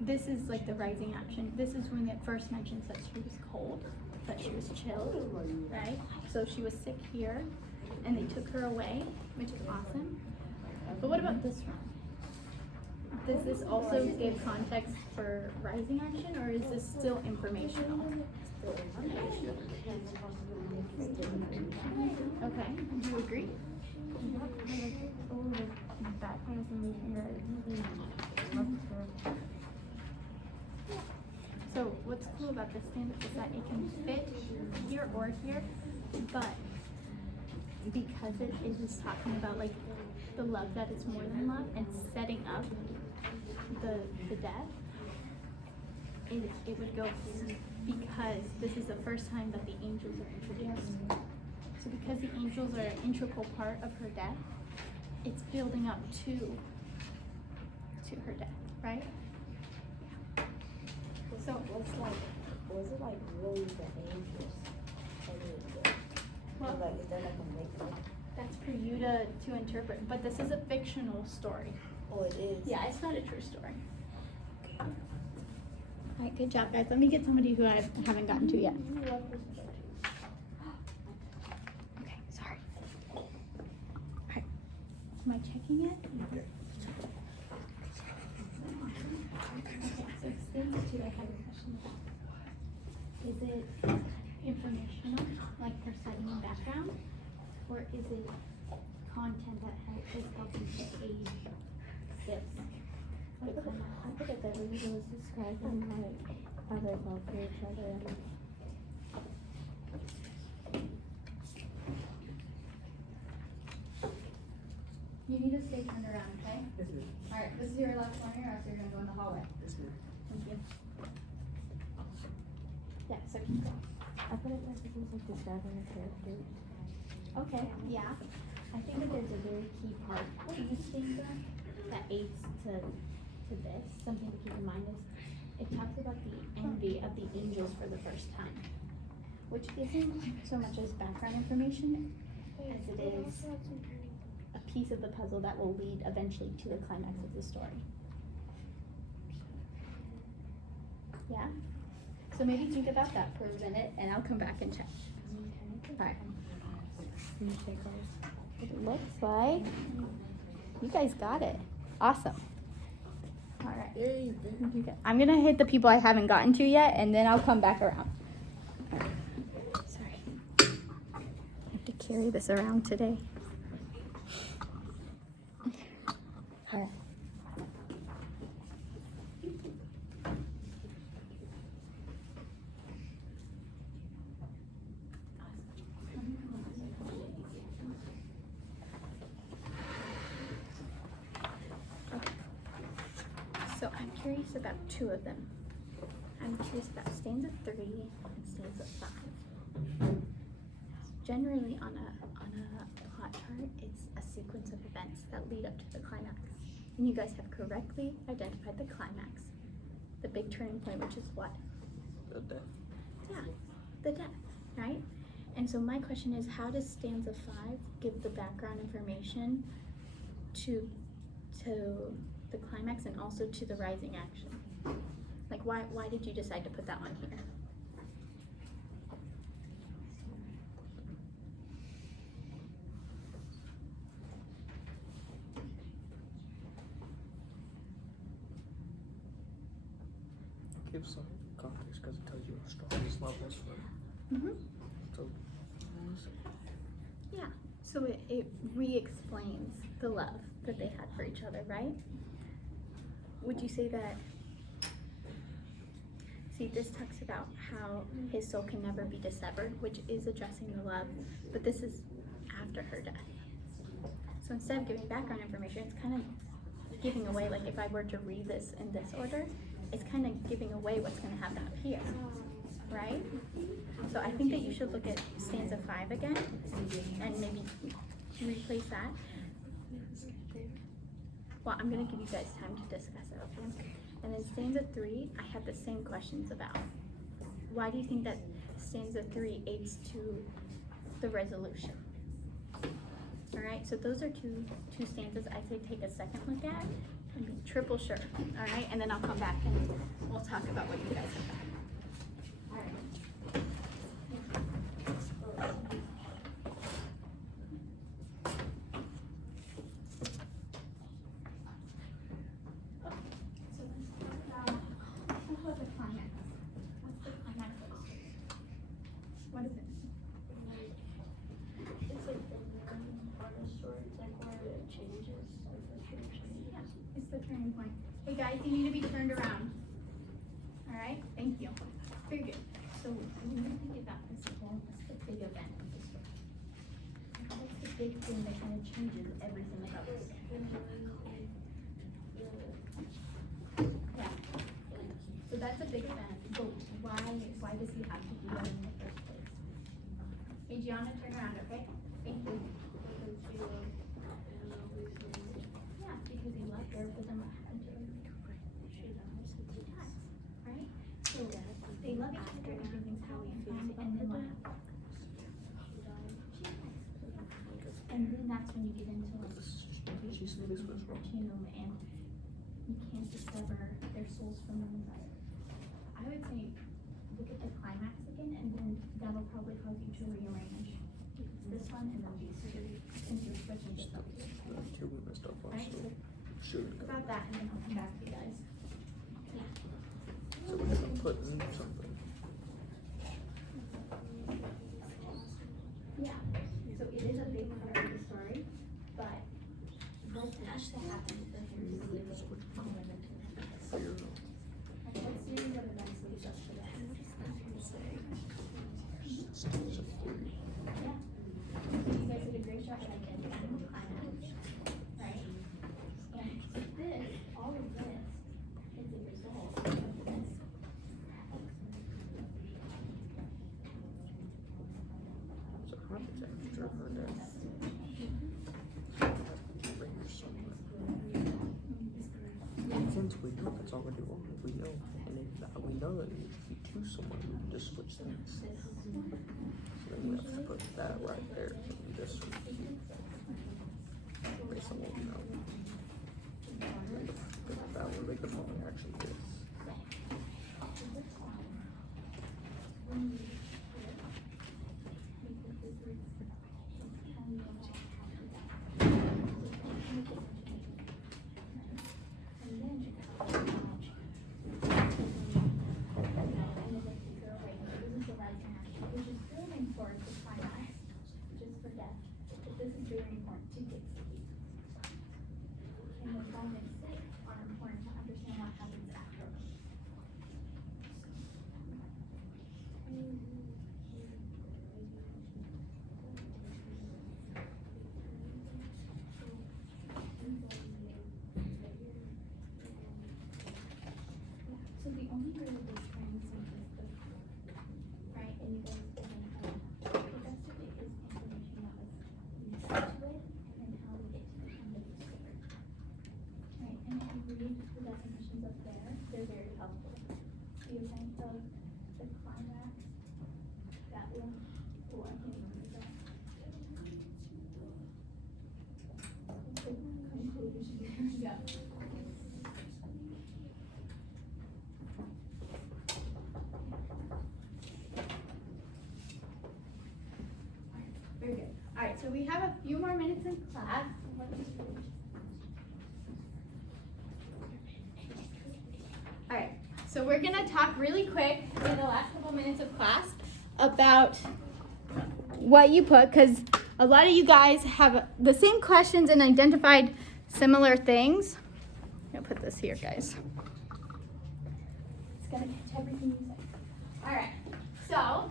this is like the rising action. This is when it first mentions that she was cold, that she was chilled, right? So she was sick here, and they took her away, which is awesome. But what about this one? Does this also give context for rising action, or is this still informational? Okay, do you agree? Background information that So what's cool about this stand-up is that it can fit here or here, but because it is talking about like the love that is more than love and setting up the death, it would go here because this is the first time that the angels are introduced. So because the angels are an integral part of her death, it's building up to her death, right? So was it like really the angels? well, Like, is that like a make-up? that's for you to interpret, but this is a fictional story. Oh, it is? Yeah, it's not a true story. Alright, good job guys. Let me get somebody who I haven't gotten to yet. Okay, sorry. Alright, am I checking it? Okay, so stage 2 I have a question about. Is it informational, like for setting the background? Or is it content that is helping to aid this? I think that everybody was describing like how they felt for each other. You need to stay turned around, okay? Yes, ma'am. Alright, this is your left corner, or else you're gonna go in the hallway. Yes, ma'am. Thank you. Yeah, so keep going. I feel like that was like describing the characters. Okay, yeah. I think that there's a very key part to this stanza that aids to this. Something to keep in mind is it talks about the envy of the angels for the first time, which isn't so much as background information as it is a piece of the puzzle that will lead eventually to the climax of the story. Yeah? So maybe think about that for a minute and I'll come back and check. Alright. It looks like you guys got it. Awesome. Alright. I'm gonna hit the people I haven't gotten to yet and then I'll come back around. Alright. Sorry. I have to carry this around today. Alright. So I'm curious about two of them. I'm curious about stanza 3 and stanza 5. Generally on a plot chart, it's a sequence of events that lead up to the climax. And you guys have correctly identified the climax, the big turning point, which is what? The death. Yeah, the death, right? And so my question is, how does stanza 5 give the background information to the climax and also to the rising action? Like why did you decide to put that one here? gives some context because it tells you how strong his love is for him. Mm-hmm. So, Yeah. So it re-explains the love that they had for each other, right? Would you say that? See, this talks about how his soul can never be dissevered, which is addressing the love, but this is after her death. So instead of giving background information, it's kind of giving away, like if I were to read this in this order, it's kind of giving away what's going to happen up here, right? So I think that you should look at stanza 5 again, and maybe replace that. Well, I'm going to give you guys time to discuss it, okay? And then stanza 3, I have the same questions about. Why do you think that stanza 3 aids to the resolution? All right, so those are two stanzas I'd say take a second look at and be triple sure. All right, and then I'll come back and we'll talk about what you guys have done. All right. So let's talk about the climax. What's the climax of the story? What is it? It's like the main part of the story, it's like where it changes, like the story changes. Yeah, it's the turning point. Hey guys, you need to be turned around. All right, thank you. Very good. So when you think about this event, what's the big event of the story? What's the big thing that kind of changes everything about this? Yeah. So that's a big event. But why does he have to do that in the first place? Hey Gianna, turn around, okay? Thank you. Yeah, because he left her, but then what happened to her? She dies, right? So they love each other, everything's how he feels, and then what happens? She dies. And then that's when you get into like she said this was wrong. tomb, and you can't discover their souls from one another. I would say look at the climax again, and then that'll probably cause you to rearrange this one and then these two, since you're switching this up. Two we messed up on, Right, so so should think about that, and then I'll come back to you guys. So we're gonna put in something. Yeah, so it is a big part of the story, but what has to happen for him to be able to come in and Figure it out. like, what series of events leads us to that? Stanza 3. Yeah. You guys did a great job at identifying the climax, right? And this, all of this, is a result of this. So how did that after her death? Bring her somewhere. Since we know that's already wrong, we know, and if we know that it needs to be to someone, we can just switch things. So then we have to put that right there, and this one here. Based on what we know. That would make the wrong action this. Which is really important to climax, just for death. But this is really important to get sleep. And the moments are important to understand what happens after. So the only way that this translates is the right, and you guys didn't have the rest of it is information that was linked to it and how we get to the end of the story. Right, and if you read the definitions up there, they're very helpful. The event of the climax, that one, oh, I can't even read that. The conclusion, yeah. Very good. All right, so we have a few more minutes in class. All right, so we're gonna talk really quick in the last couple minutes of class about what you put, because a lot of you guys have the same questions and identified similar things. I'm gonna put this here, guys. It's gonna catch everything you say. All right, so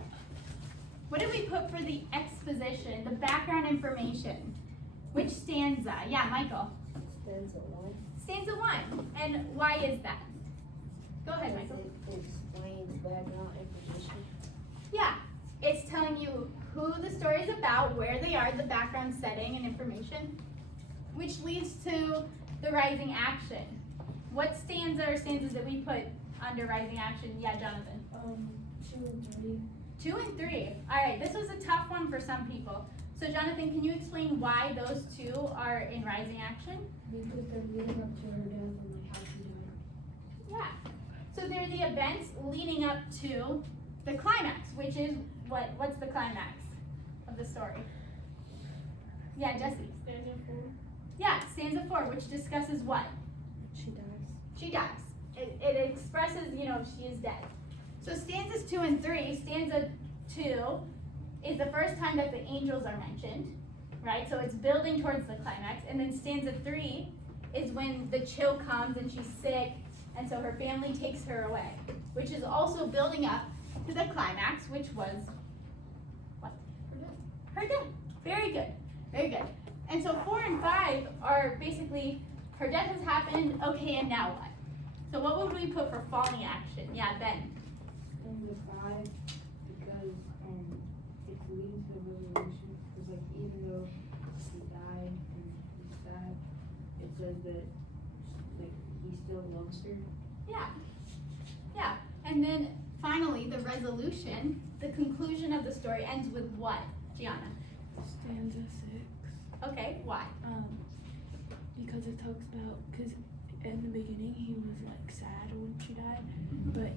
what did we put for the exposition, the background information? Which stanza? Yeah, Michael. Stanza 1. Stanza 1. And why is that? Go ahead, Michael. It explains background information. Yeah, it's telling you who the story is about, where they are, the background setting and information, which leads to the rising action. What stanza or stanzas did we put under rising action? Yeah, Jonathan. 2 and 3. 2 and 3. All right, this was a tough one for some people. So Jonathan, can you explain why those two are in rising action? Because they're leading up to her death and like how she died. Yeah. So they're the events leading up to the climax, which is what's the climax of the story? Yeah, Jesse. Stanza 4. Yeah, stanza 4, which discusses what? She dies. She dies. It expresses, she is dead. So stanzas 2 and 3, stanza 2 is the first time that the angels are mentioned, right? So it's building towards the climax. And then stanza 3 is when the chill comes and she's sick, and so her family takes her away, which is also building up to the climax, which was what? Her death. Very good. Very good. And so 4 and 5 are basically her death has happened, okay, and now what? So what would we put for falling action? Yeah, Ben. Stanza 5, because it's leading to the resolution. Because like even though she died and he's sad, it says that like he still loves her. Yeah. Yeah. And then finally, the resolution, the conclusion of the story ends with what, Gianna? Stanza 6. Okay, why? Because it talks about, because in the beginning he was like sad when she died, but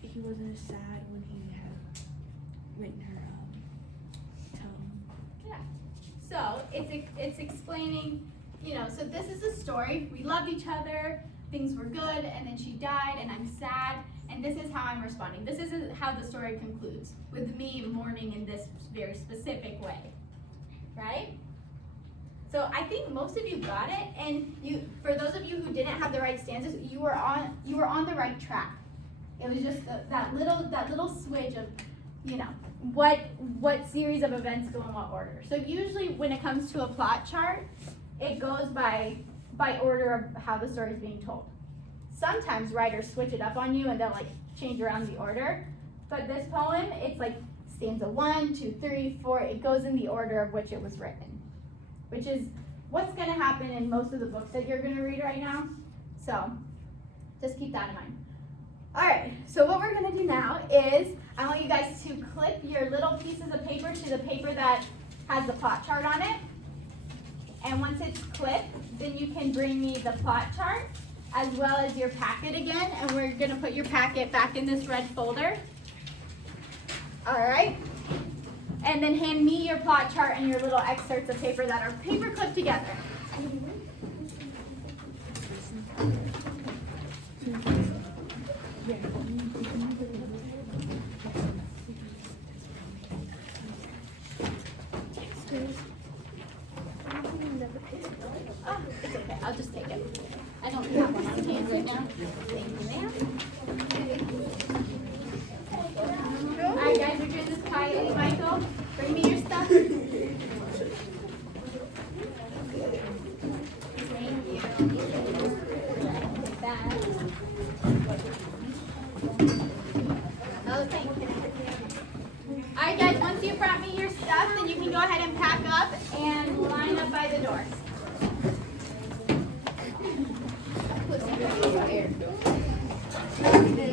he wasn't as sad when he had written her tome. Yeah. So it's explaining, so this is a story. We loved each other, things were good, and then she died, and I'm sad, and this is how I'm responding. This is how the story concludes, with me mourning in this very specific way, right? So I think most of you got it, and for those of you who didn't have the right stanzas, you were on the right track. It was just that little switch of, what series of events go in what order. So usually when it comes to a plot chart, it goes by order of how the story is being told. Sometimes writers switch it up on you and they'll like change around the order, but this poem, it's like stanza 1, 2, 3, 4. It goes in the order of which it was written, which is what's going to happen in most of the books that you're going to read right now. So just keep that in mind. All right, so what we're going to do now is I want you guys to clip your little pieces of paper to the paper that has the plot chart on it. And once it's clipped, then you can bring me the plot chart as well as your packet again. And we're going to put your packet back in this red folder. All right. And then hand me your plot chart and your little excerpts of paper that are paper clipped together. Oh, it's okay. I'll just take it. I don't have one on hand right now. Thank you, ma'am. All right, guys, we're doing this quietly. Michael, bring me your stuff. Thank you. Take that. Oh, thank you. All right, guys, once you brought me your stuff, then you can go ahead and pack up and line up by the doors. There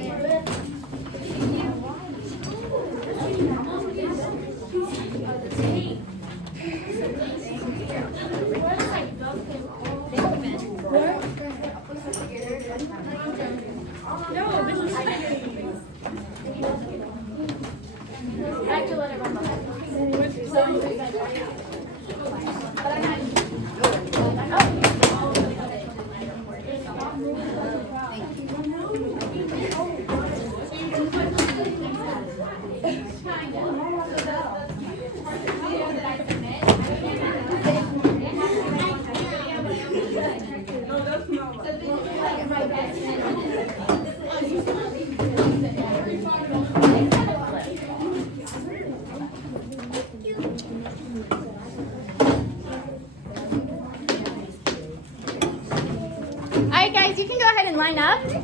Alright guys, you can go ahead and line up. Okay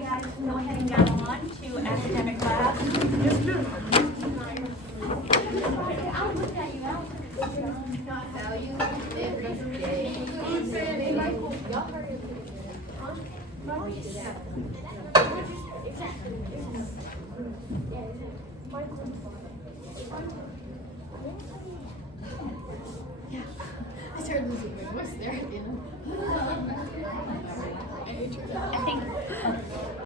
guys, go ahead and go on to academic lab. I'll look at you out. I started losing my voice there at the end.